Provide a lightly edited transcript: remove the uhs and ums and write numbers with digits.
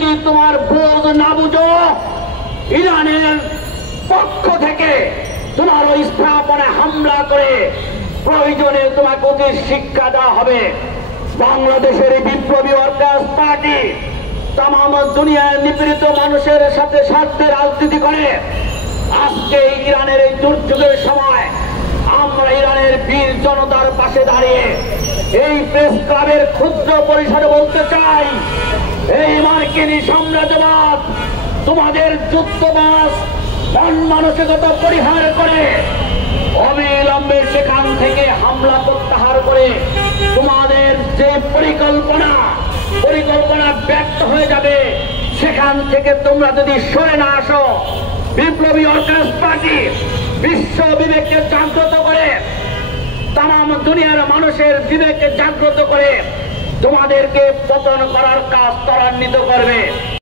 যদি তোমার বোঝ না বুঝো, ইরানের পক্ষ থেকে তোমার ওই স্থাপনায় হামলা করে প্রয়োজনে তোমাকে অতি শিক্ষা দেওয়া হবে। বাংলাদেশের এই বিপ্লবী ওয়ার্কার্স পার্টি তামাম দুনিয়ার নিপীড়িত মানুষের সাথে স্বার্থে রাজনীতি করে। আজকে ইরানের এই দুর্যোগের সময় আমরা ইরানের বীর জনতার পাশে দাঁড়িয়ে এই প্রেস ক্লাবের ক্ষুদ্র পরিসরে বলতে চাই, এই মার্কিনী সাম্রাজ্যবাদ তোমাদের যুদ্ধবাস মন মানসিকতা পরিহার করে অবিলম্বে সেখান থেকে হামলা প্রত্যাহার করে তোমাদের যে পরিকল্পনা ব্যর্থ হয়ে যাবে। সেখান থেকে তোমরা যদি সরে না আসো, বিপ্লবী ওয়ার্কার্স পার্টি বিশ্ব বিবেককে জাগ্রত করে, তামাম দুনিয়ার মানুষের বিবেককে জাগ্রত করে তোমাদেরকে পতন করার কাজ ত্বরান্বিত করবে।